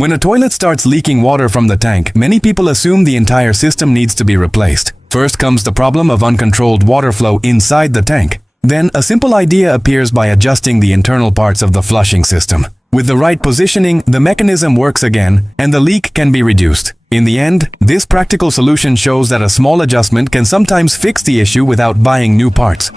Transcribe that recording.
When a toilet starts leaking water from the tank, many people assume the entire system needs to be replaced. First comes the problem of uncontrolled water flow inside the tank. Then, a simple idea appears by adjusting the internal parts of the flushing system. With the right positioning, the mechanism works again, and the leak can be reduced. In the end, this practical solution shows that a small adjustment can sometimes fix the issue without buying new parts.